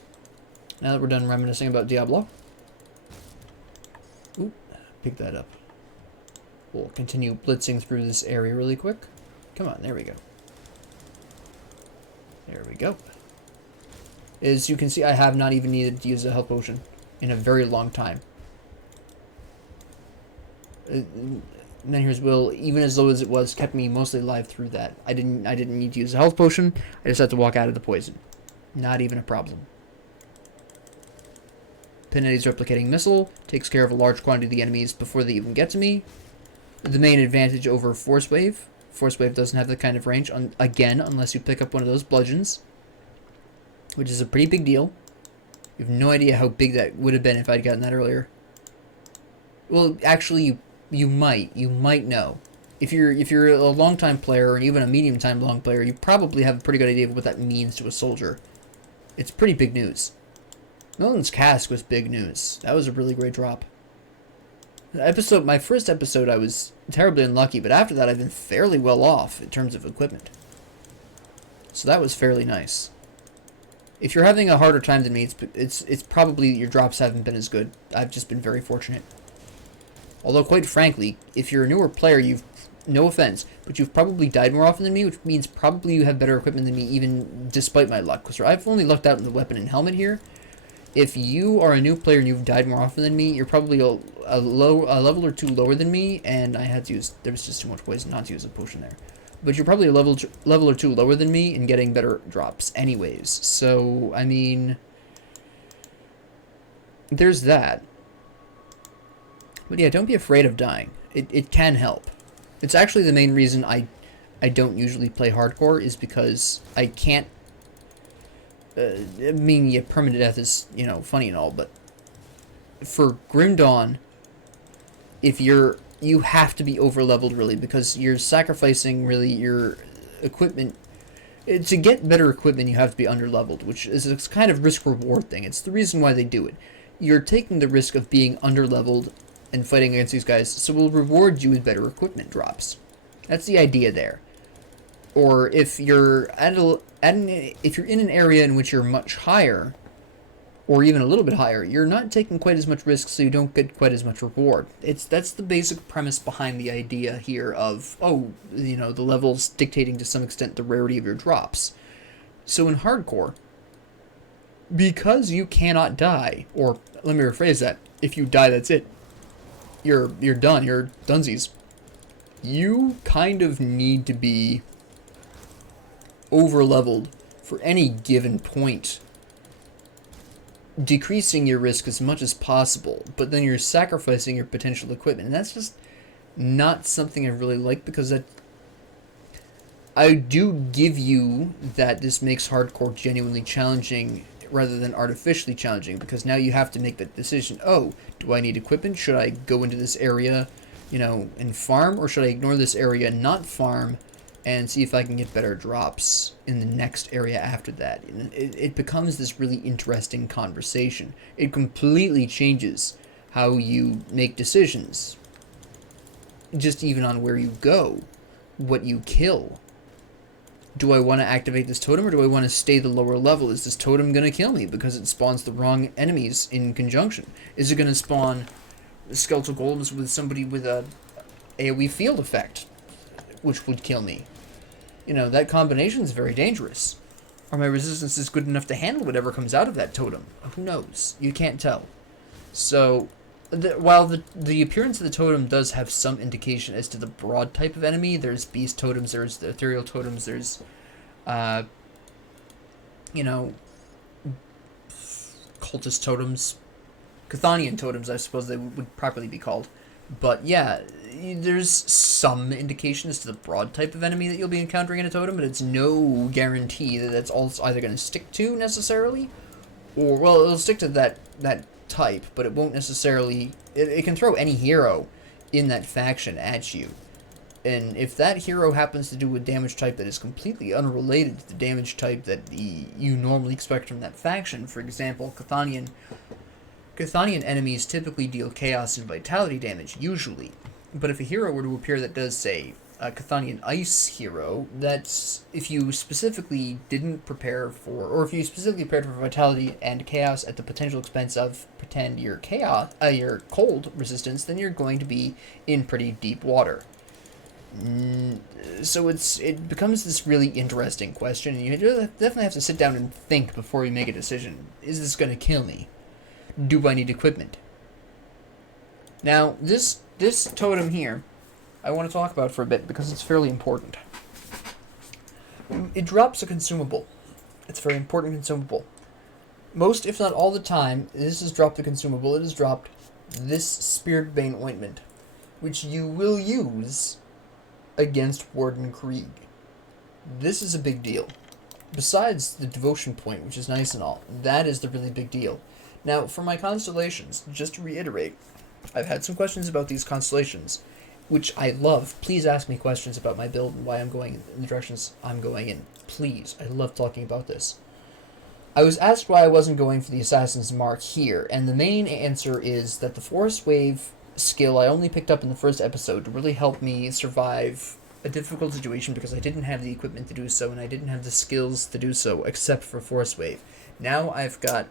Now that we're done reminiscing about Diablo. Oop, pick that up. We'll continue blitzing through this area really quick. Come on, there we go. There we go. As you can see, I have not even needed to use a health potion in a very long time. And then here's Will, even as low as it was, kept me mostly alive through that. I didn't need to use a health potion. I just had to walk out of the poison. Not even a problem. Pinetti's replicating missile takes care of a large quantity of the enemies before they even get to me. The main advantage over Force Wave. Force Wave doesn't have that kind of range, again, unless you pick up one of those bludgeons, which is a pretty big deal. You have no idea how big that would have been if I'd gotten that earlier. Well, actually, you might know. If you're a long-time player, or even a medium-time long player, you probably have a pretty good idea of what that means to a soldier. It's pretty big news. Nolan's Cask was big news. That was a really great drop. My first episode, I was terribly unlucky, but after that, I've been fairly well off in terms of equipment. So that was fairly nice. If you're having a harder time than me, it's probably your drops haven't been as good. I've just been very fortunate. Although, quite frankly, if you're a newer player, no offense, but you've probably died more often than me, which means probably you have better equipment than me, even despite my luck. Because I've only lucked out in the weapon and helmet here. If you are a new player and you've died more often than me, you're probably a level or 2 lower than me, and I had to use, there was just too much poison not to use a potion there. But you're probably a level or 2 lower than me and getting better drops anyways. So, I mean, there's that. But yeah, don't be afraid of dying. It can help. It's actually the main reason I don't usually play hardcore, is because I can't. I mean, yeah, permanent death is, funny and all, but for Grim Dawn, you have to be over leveled really, because you're sacrificing really your equipment. To get better equipment, you have to be under leveled, which is a kind of risk reward thing. It's the reason why they do it. You're taking the risk of being under leveled and fighting against these guys, so we'll reward you with better equipment drops. That's the idea there. Or if you're if you're in an area in which you're much higher, or even a little bit higher, you're not taking quite as much risk, so you don't get quite as much reward. That's the basic premise behind the idea here of, the levels dictating to some extent the rarity of your drops. So in hardcore, because you cannot die, or let me rephrase that, if you die, that's it. You're done. You're dunsies. You kind of need to be over leveled for any given point, decreasing your risk as much as possible, but then you're sacrificing your potential equipment, and that's just not something I really like, because I do give you that this makes hardcore genuinely challenging rather than artificially challenging, because now you have to make that decision. Oh, do I need equipment? Should I go into this area, and farm, or should I ignore this area and not farm and see if I can get better drops in the next area after that? And it becomes this really interesting conversation. It completely changes how you make decisions, just even on where you go, what you kill. Do I want to activate this totem, or do I want to stay the lower level? Is this totem going to kill me because it spawns the wrong enemies in conjunction? Is it going to spawn skeletal golems with somebody with a AoE field effect, which would kill me? That combination is very dangerous. Are my resistances good enough to handle whatever comes out of that totem? Who knows? You can't tell. So, while the appearance of the totem does have some indication as to the broad type of enemy, there's beast totems, there's the ethereal totems, there's, cultist totems, Chthonian totems, I suppose they would properly be called. But yeah, there's some indication as to the broad type of enemy that you'll be encountering in a totem, but it's no guarantee that that's all it's either going to stick to necessarily, or, well, it'll stick to that type, but it won't necessarily... It can throw any hero in that faction at you. And if that hero happens to do a damage type that is completely unrelated to the damage type that you normally expect from that faction, for example, Chthonian enemies typically deal chaos and vitality damage, usually. But if a hero were to appear that does, say, a Chthonian ice hero, that's if you specifically didn't prepare for, or if you specifically prepared for vitality and chaos at the potential expense of pretend your your cold resistance, then you're going to be in pretty deep water. So it becomes this really interesting question, and you definitely have to sit down and think before you make a decision. Is this going to kill me? Do I need equipment? Now, this totem here, I want to talk about for a bit because it's fairly important. It drops a consumable. It's a very important consumable. Most, if not all the time, this has dropped a consumable. It has dropped this Spirit Bane ointment, which you will use against Warden Krieg. This is a big deal. Besides the devotion point, which is nice and all, that is the really big deal. Now, for my constellations, just to reiterate, I've had some questions about these constellations, which I love. Please ask me questions about my build and why I'm going in the directions I'm going in. Please, I love talking about this. I was asked why I wasn't going for the Assassin's Mark here, and the main answer is that the Force Wave skill I only picked up in the first episode to really help me survive a difficult situation because I didn't have the equipment to do so, and I didn't have the skills to do so, except for Force Wave. Now I've got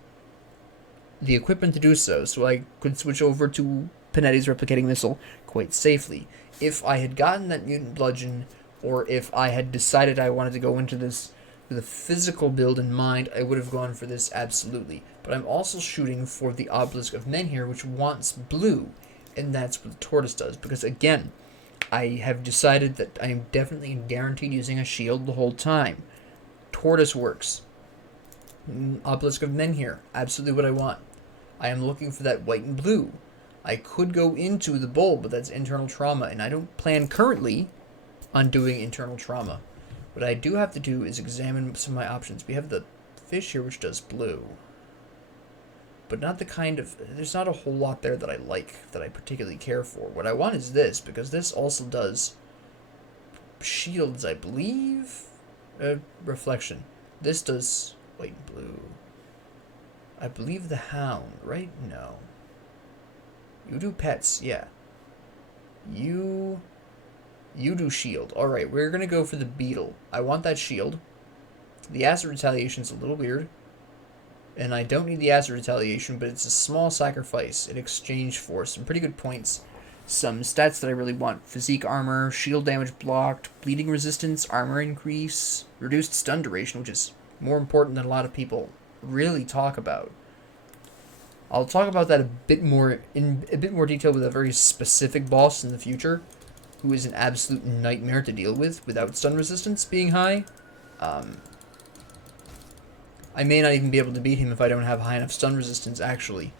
the equipment to do so I could switch over to Panetti's Replicating Missile quite safely. If I had gotten that Mutant Bludgeon, or if I had decided I wanted to go into this with a physical build in mind, I would have gone for this absolutely. But I'm also shooting for the Obelisk of Menhir, which wants blue, and that's what the Tortoise does, because again, I have decided that I am definitely guaranteed using a shield the whole time. Tortoise works. Obelisk of Menhir, absolutely what I want. I am looking for that white and blue. I could go into the bowl, but that's internal trauma, and I don't plan currently on doing internal trauma. What I do have to do is examine some of my options. We have the fish here, which does blue, but not the kind of... There's not a whole lot there that I like, that I particularly care for. What I want is this, because this also does shields, I believe? Reflection. This does white and blue. I believe the hound, right? No. You do pets, yeah. You do shield. Alright, we're gonna go for the beetle. I want that shield. The acid retaliation's a little weird. And I don't need the acid retaliation, but it's a small sacrifice in exchange for some pretty good points. Some stats that I really want. Physique armor, shield damage blocked, bleeding resistance, armor increase, reduced stun duration, which is more important than a lot of people really talk about. I'll talk about that in a bit more detail with a very specific boss in the future, who is an absolute nightmare to deal with without stun resistance being high. I may not even be able to beat him if I don't have high enough stun resistance, actually,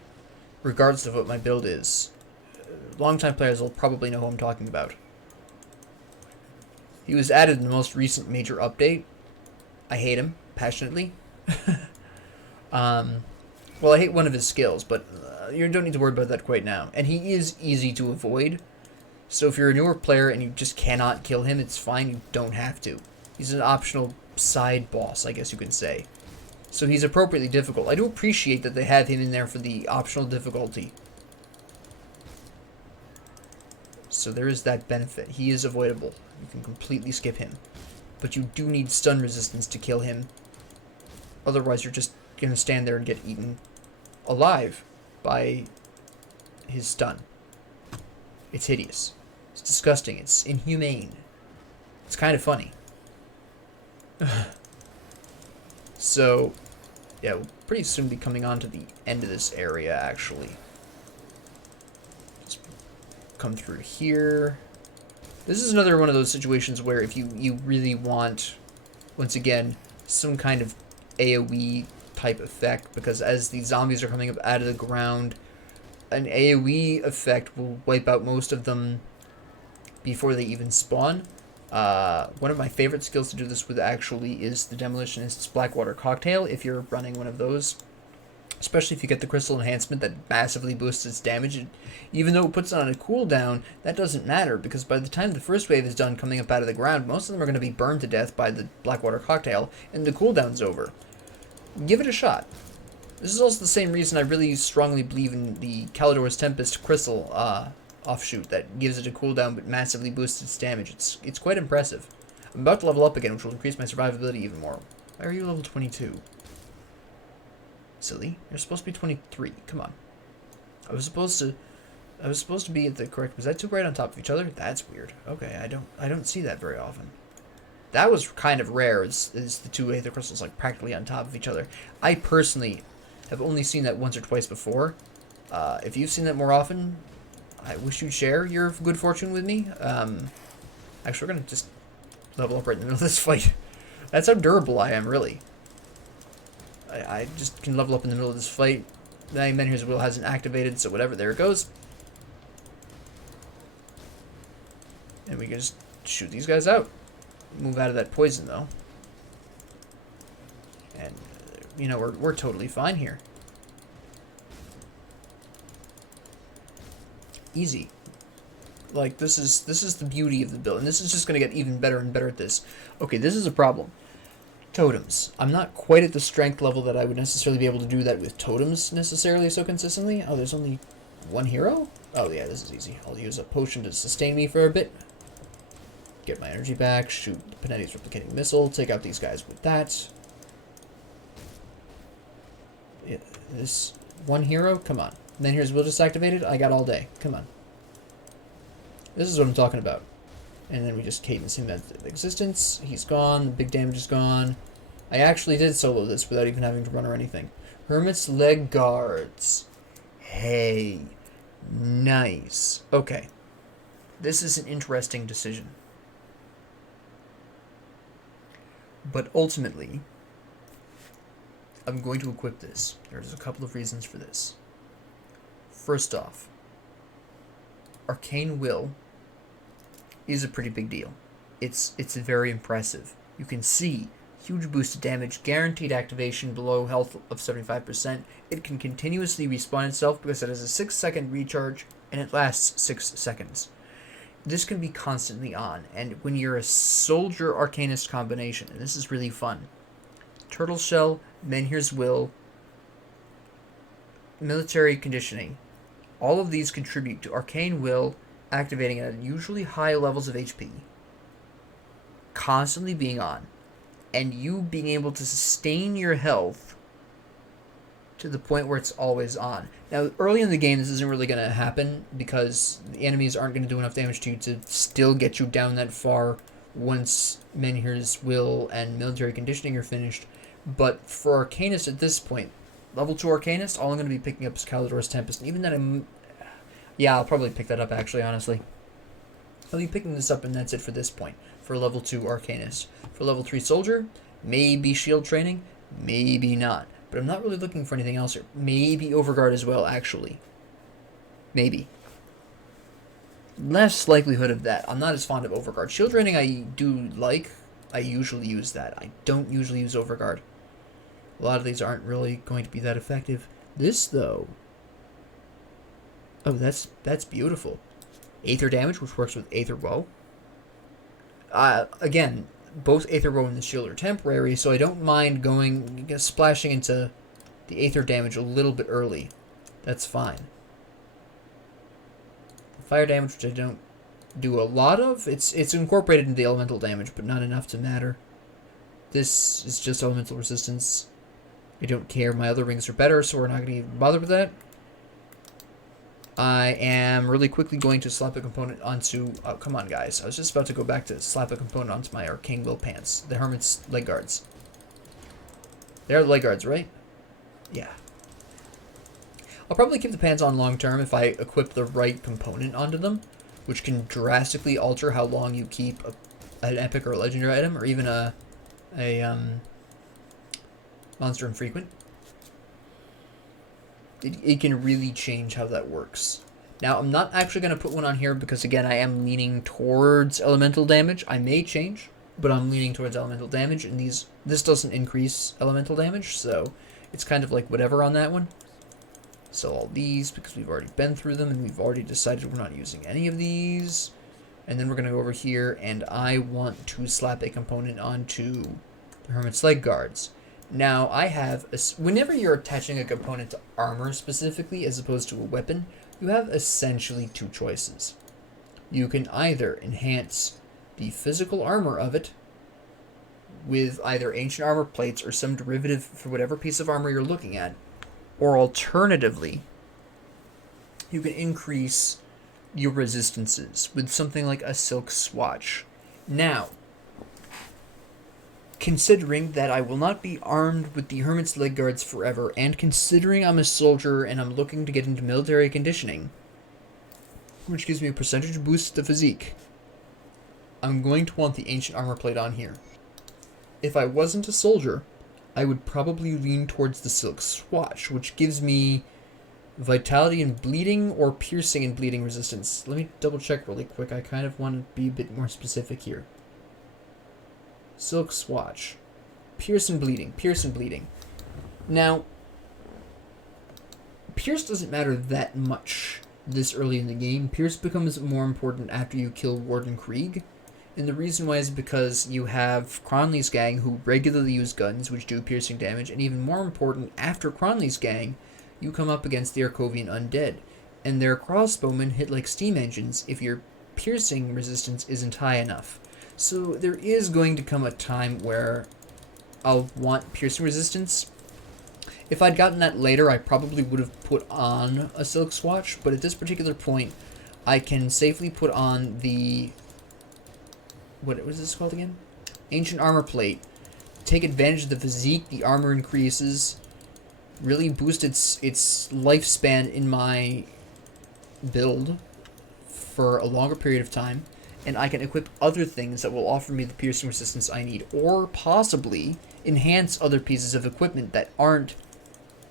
regardless of what my build is. Longtime players will probably know who I'm talking about. He was added in the most recent major update. I hate him passionately. Well, I hate one of his skills, but you don't need to worry about that quite now. And he is easy to avoid. So if you're a newer player and you just cannot kill him, it's fine. You don't have to. He's an optional side boss, I guess you could say. So he's appropriately difficult. I do appreciate that they have him in there for the optional difficulty. So there is that benefit. He is avoidable. You can completely skip him. But you do need stun resistance to kill him. Otherwise, you're just going to stand there and get eaten alive by his stun. It's hideous. It's disgusting. It's inhumane. It's kind of funny. So, yeah, we'll pretty soon be coming on to the end of this area, actually. Just come through here. This is another one of those situations where if you really want, once again, some kind of AoE type effect, because as the zombies are coming up out of the ground, an AoE effect will wipe out most of them before they even spawn. One of my favorite skills to do this with actually is the Demolitionist's Blackwater Cocktail, if you're running one of those. Especially if you get the crystal enhancement that massively boosts its damage. Even though it puts it on a cooldown, that doesn't matter, because by the time the first wave is done coming up out of the ground, most of them are going to be burned to death by the Blackwater Cocktail, and the cooldown's over. Give it a shot. This is also the same reason I really strongly believe in the Calidor's Tempest crystal offshoot that gives it a cooldown but massively boosts its damage. It's quite impressive. I'm about to level up again, which will increase my survivability even more. Why are you level 22? Silly. You're supposed to be 23. Come on. I was supposed to be at the correct. Was that two right on top of each other? That's weird. Okay, I don't see that very often. That was kind of rare. Is the two aether crystals like practically on top of each other? I personally have only seen that once or twice before. If you've seen that more often, I wish you'd share your good fortune with me. Actually, we're gonna just level up right in the middle of this fight. That's how durable I am, really. I just can level up in the middle of this fight. The Menhir's Will hasn't activated, so whatever, there it goes. And we can just shoot these guys out. Move out of that poison, though. And, you know, we're totally fine here. Easy. Like, this is the beauty of the build, and this is just going to get even better and better at this. Okay, this is a problem. Totems. I'm not quite at the strength level that I would necessarily be able to do that with totems necessarily so consistently. Oh, there's only one hero? Oh, yeah, this is easy. I'll use a potion to sustain me for a bit. Get my energy back, shoot the Panetti's replicating missile, take out these guys with that. Yeah, this one hero? Come on. And then here's Will just activated. I got all day. Come on. This is what I'm talking about. And then we just cadence him out of existence. He's gone. The big damage is gone. I actually did solo this without even having to run or anything. Hermit's Leg Guards. Hey. Nice. Okay. This is an interesting decision. But ultimately, I'm going to equip this. There's a couple of reasons for this. First off, Arcane Will is a pretty big deal. It's very impressive. You can see huge boost to damage, guaranteed activation below health of 75%. It can continuously respawn itself because it has a 6-second recharge and it lasts 6 seconds. This can be constantly on, and when you're a soldier Arcanist combination, and this is really fun. Turtle Shell, Menhir's Will, military conditioning. All of these contribute to Arcane Will activating at unusually high levels of HP, constantly being on, and you being able to sustain your health to the point where it's always on. Now, early in the game, this isn't really going to happen because the enemies aren't going to do enough damage to you to still get you down that far once Menhir's Will and Military Conditioning are finished. But for Arcanist at this point, level 2 Arcanist, all I'm going to be picking up is Calidor's Tempest. And even then, I'll probably pick that up, actually, honestly. I'll be picking this up, and that's it for this point, for level 2 Arcanist. For level 3 Soldier, maybe Shield Training, maybe not. But I'm not really looking for anything else here. Maybe Overguard as well, actually. Maybe. Less likelihood of that. I'm not as fond of Overguard. Shield Training I do like. I usually use that. I don't usually use Overguard. A lot of these aren't really going to be that effective. This, though... Oh, that's beautiful. Aether damage, which works with Aether Woe. Again... Both Aether Woe and the Shield are temporary, so I don't mind splashing into the Aether damage a little bit early. That's fine. Fire damage, which I don't do a lot of, it's incorporated into the elemental damage, but not enough to matter. This is just elemental resistance. I don't care. My other rings are better, so we're not going to even bother with that. I am really quickly going to slap a component onto... Oh, come on, guys. I was just about to go back to slap a component onto my Arcane Will pants. The Hermit's leg guards. They're the leg guards, right? Yeah. I'll probably keep the pants on long term if I equip the right component onto them, which can drastically alter how long you keep an epic or a legendary item, or even a monster infrequent. It can really change how that works. Now, I'm not actually going to put one on here because, again, I am leaning towards elemental damage. I may change, but I'm leaning towards elemental damage, and this doesn't increase elemental damage, so it's kind of like whatever on that one. So all these, because we've already been through them, and we've already decided we're not using any of these. And then we're going to go over here, and I want to slap a component onto the Hermit's Leg Guards. Now, I have... whenever you're attaching a component to armor specifically, as opposed to a weapon, you have essentially two choices. You can either enhance the physical armor of it with either ancient armor plates or some derivative for whatever piece of armor you're looking at, or alternatively, you can increase your resistances with something like a silk swatch. Now, considering that I will not be armed with the Hermit's Leg Guards forever, and considering I'm a soldier and I'm looking to get into military conditioning, which gives me a percentage boost to physique, I'm going to want the ancient armor plate on here. If I wasn't a soldier, I would probably lean towards the silk swatch, which gives me vitality and bleeding, or piercing and bleeding resistance. Let me double check really quick. I kind of want to be a bit more specific here. Silk swatch. Pierce and bleeding. Pierce and bleeding. Now, pierce doesn't matter that much this early in the game. Pierce becomes more important after you kill Warden Krieg. And the reason why is because you have Cronley's gang who regularly use guns, which do piercing damage. And even more important, after Cronley's gang, you come up against the Arcovian Undead. And their crossbowmen hit like steam engines if your piercing resistance isn't high enough. So there is going to come a time where I'll want piercing resistance. If I'd gotten that later, I probably would have put on a silk swatch, but at this particular point, I can safely put on the... what was this called again? Ancient armor plate. Take advantage of the physique, the armor increases, really boost its lifespan in my build for a longer period of time. And I can equip other things that will offer me the piercing resistance I need, or possibly enhance other pieces of equipment that aren't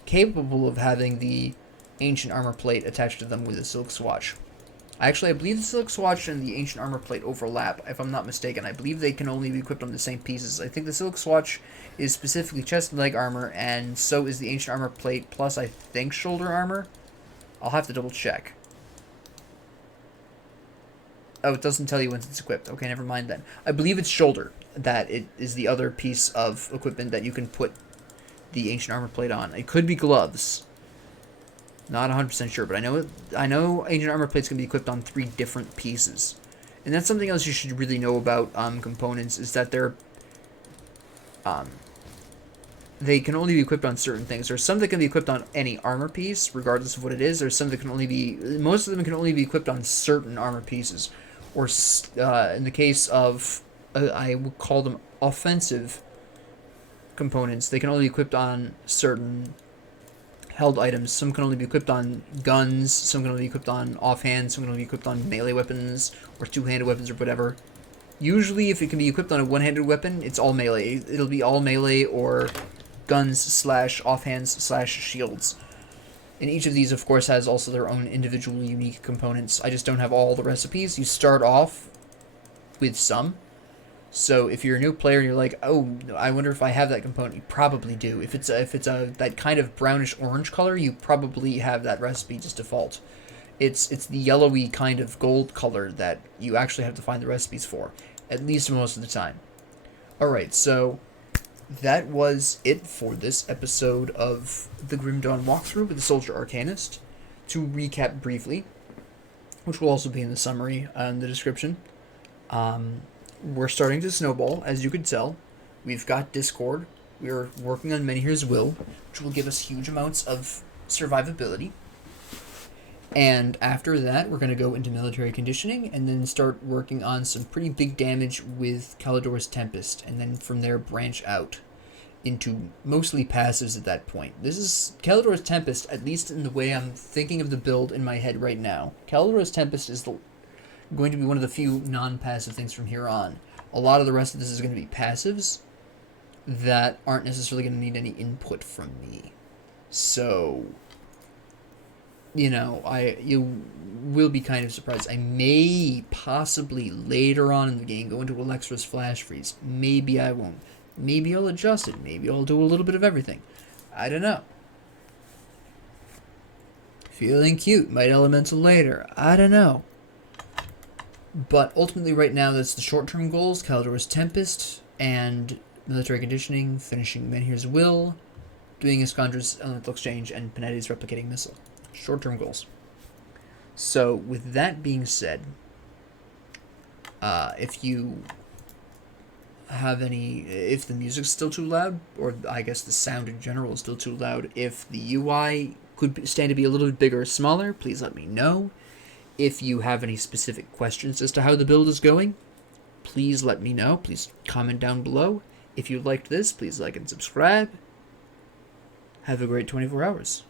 capable of having the ancient armor plate attached to them with a silk swatch. Actually, I believe the silk swatch and the ancient armor plate overlap, if I'm not mistaken. I believe they can only be equipped on the same pieces. I think the silk swatch is specifically chest and leg armor, and so is the ancient armor plate, plus I think shoulder armor. I'll have to double check. Oh, it doesn't tell you once it's equipped. Okay, never mind then. I believe it's shoulder that it is the other piece of equipment that you can put the ancient armor plate on. It could be gloves. Not 100% sure, but I know ancient armor plates can be equipped on 3 different pieces. And that's something else you should really know about components, is that they're they can only be equipped on certain things. There's some that can be equipped on any armor piece, regardless of what it is. There's some that can only be... Most of them can only be equipped on certain armor pieces. Or in the case of... I would call them offensive components. They can only be equipped on certain held items. Some can only be equipped on guns. Some can only be equipped on offhand. Some can only be equipped on melee weapons or two-handed weapons or whatever. Usually, if it can be equipped on a one-handed weapon, it's all melee. It'll be all melee or guns / offhands / shields. And each of these, of course, has also their own individual unique components. I just don't have all the recipes. You start off with some. So if you're a new player and you're like, oh, I wonder if I have that component, you probably do. If it's that kind of brownish orange color, you probably have that recipe just default. It's the yellowy kind of gold color that you actually have to find the recipes for, at least most of the time. Alright, so that was it for this episode of the Grim Dawn walkthrough with the Soldier Arcanist. To recap briefly, which will also be in the summary and the description, we're starting to snowball, as you could tell. We've got Discord. We're working on Menhir's Will, which will give us huge amounts of survivability. And after that, we're going to go into military conditioning and then start working on some pretty big damage with Calidor's Tempest, and then from there branch out into mostly passives at that point. This is Calidor's Tempest, at least in the way I'm thinking of the build in my head right now. Calidor's Tempest is going to be one of the few non-passive things from here on. A lot of the rest of this is going to be passives that aren't necessarily going to need any input from me. So, you will be kind of surprised. I may possibly later on in the game go into Alexra's Flash Freeze. Maybe I won't. Maybe I'll adjust it. Maybe I'll do a little bit of everything. I don't know. Feeling cute. Might elemental later. I don't know. But ultimately right now that's the short-term goals. Calidor's Tempest and military conditioning, finishing Menhir's Will, doing Iskandra's Elemental Exchange, and Panetti's Replicating Missile. Short-term goals. So, with that being said, if you have if the music's still too loud, or I guess the sound in general is still too loud, if the UI could stand to be a little bit bigger or smaller, please let me know. If you have any specific questions as to how the build is going, please let me know. Please comment down below. If you liked this, please like and subscribe. Have a great 24 hours.